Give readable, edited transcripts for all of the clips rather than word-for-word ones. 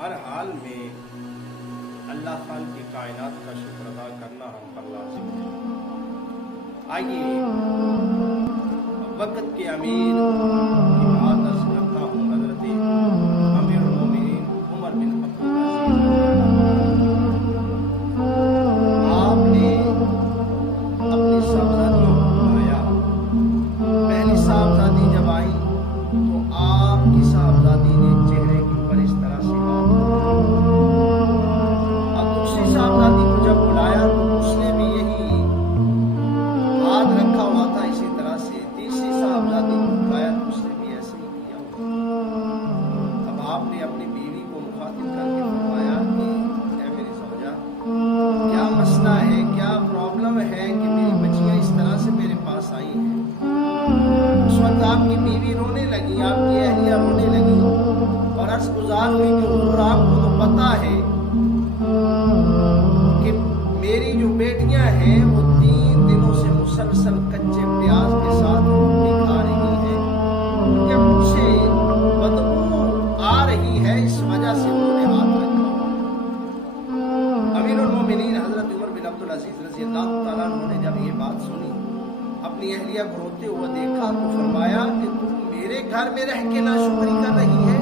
ہر حال میں اللہ خالق کی کائنات کا شکر ادا کرنا ہم پر لازم ہے۔ آئیے وقت کے امیر کی بات عرض کرتا ہوں، حضرت امیر المومنین عمر بن عبدالعزیز۔ آپ نے اپنی صاحبزادیوں کو بلایا۔ پہلی صاحبزادی جب آئی تو آپ کی صاحبزادی نے چہرے کے اوپر اس طرح سے ہاتھ رکھا۔ اب دوسری صاحبزادی کو جب بلایا تو اس نے بھی یہی ہاتھ رکھا ہوا تھا اسی طرح سے۔ تیسری صاحبزادی کو بلایا تو اس نے بھی ایسے ہی کیا ہوا۔ اب آپ نے اپنی بیوی کو مخاطب کر کے فرمایا کہ اے میری زوجہ، کیا مسئلہ ہے، کیا پرابلم ہے کہ میری بچیاں اس طرح سے میرے پاس آئی ہیں؟ اس وقت آپ کی بیوی رونے لگی، آپ کی اہلیہ رونے لگی اور عرض گزار ہوئی کہ حضور آپ کو تو پتا ہے کہ میری جو بیٹیاں ہیں وہ 3 دنوں سے مسلسل کچے پیاز کے ساتھ روٹی کھا رہی ہیں، کہ مجھ سے بدبو آ رہی ہے، اس وجہ سے انہوں نے ہاتھ رکھا ہوا۔ امیر المومنین حضرت عمر بن عبدالعزیز رضی اللہ تعالیٰ عنہ نے جب یہ بات سنی، اپنی اہلیہ کو روتے ہوئے دیکھا تو فرمایا کہ تم میرے گھر میں رہ کے ناشکری کر رہی ہے،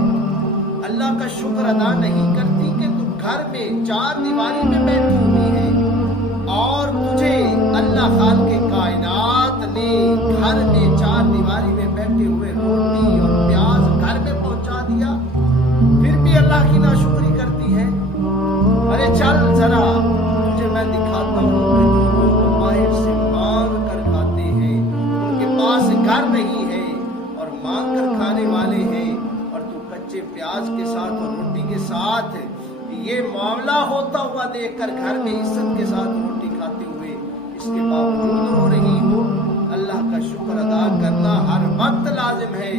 اللہ کا شکر ادا نہیں کرتی کہ تم گھر میں 4 دیواری میں بیٹھی ہوئی ہے اور تجھے اللہ خالق کائنات نے گھر میں 4 دیواری میں بیٹھے ہوئے روٹی اور پیاز گھر میں پہنچا دیا، پھر بھی اللہ کی ناشکری کرتی ہے؟ ارے چل ذرا تجھے میں دکھاتا ہوں کہ لوگ باہر سے مانگ کر کھاتے ہیں، ان کے پاس گھر نہیں ہے اور مانگ کر کھانے والے ہیں، اور تو کچے پیاز کے ساتھ اور روٹی کے ساتھ یہ معاملہ ہوتا ہوا دیکھ کر گھر میں عزت کے ساتھ روٹی کھاتے ہوئے اس کے باوجود رو رہی ہو۔ اللہ کا شکر ادا کرنا ہر وقت لازم ہے۔